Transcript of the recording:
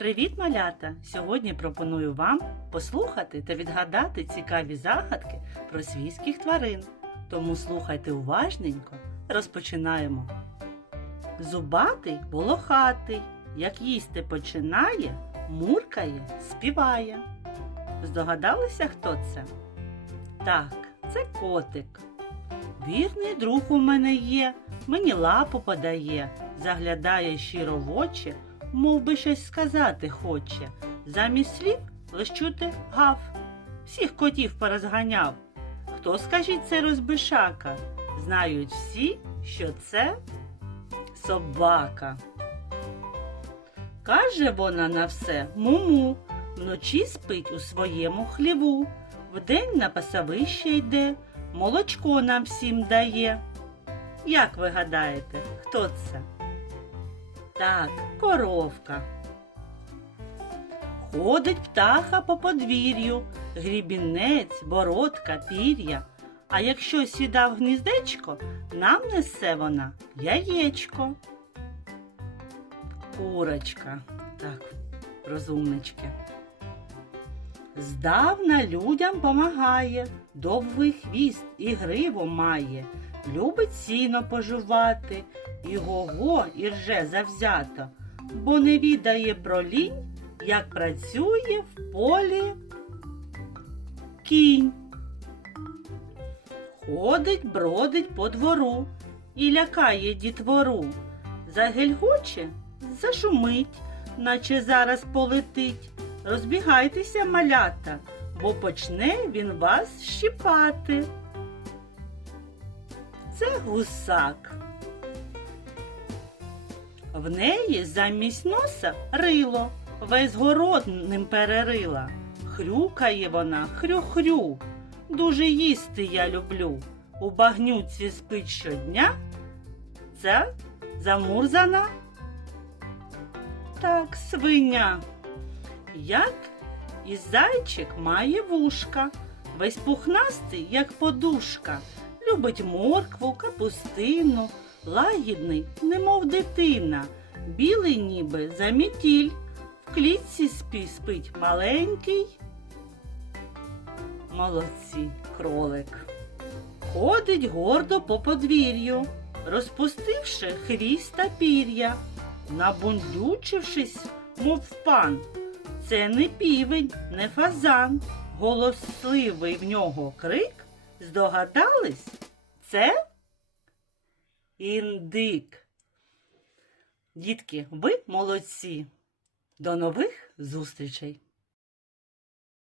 Привіт, малята! Сьогодні пропоную вам послухати та відгадати цікаві загадки про свійських тварин. Тому слухайте уважненько. Розпочинаємо. Зубатий волохатий, як їсти починає, муркає, співає. Здогадалися, хто це? Так, це котик. Вірний друг у мене є, мені лапу подає, заглядає щиро в очі, мов би щось сказати хоче. Замість слів лиш чути гав. Всіх котів порозганяв. Хто, скажіть, це розбишака? Знають всі, що це собака. Каже вона на все муму, вночі спить у своєму хліву, вдень на пасовище йде, молочко нам всім дає. Як ви гадаєте, хто це? Так, коровка. Ходить птаха по подвір'ю, грібінець, бородка, пір'я. А якщо сіда в гніздечко, нам несе вона яєчко. Курочка. Так, розумнички. Здавна людям помагає, довгий хвіст і гриву має, любить сіно пожувати, і го-го і рже завзято, бо не відає про лінь, як працює в полі кінь. Ходить, бродить по двору і лякає дітвору. Загельгоче, зашумить, наче зараз полетить. Розбігайтеся, малята, бо почне він вас щіпати. Це гусак. В неї замість носа рило, весь город ним перерила. Хрюкає вона, хрю-хрю. Дуже їсти я люблю. У багнюці спить щодня. Це замурзана. Так, свиня. Як і зайчик має вушка, весь пухнастий, як подушка, любить моркву, капустину, лагідний, немов дитина, білий ніби замітіль, в клітці спі спить маленький. Молодці, кролик. Ходить гордо по подвір'ю, розпустивши хвіст та пір'я, набундючившись, мов пан. Це не півень, не фазан. Голосливий в нього крик. Здогадались? Це індик. Дітки, ви молодці. До нових зустрічей!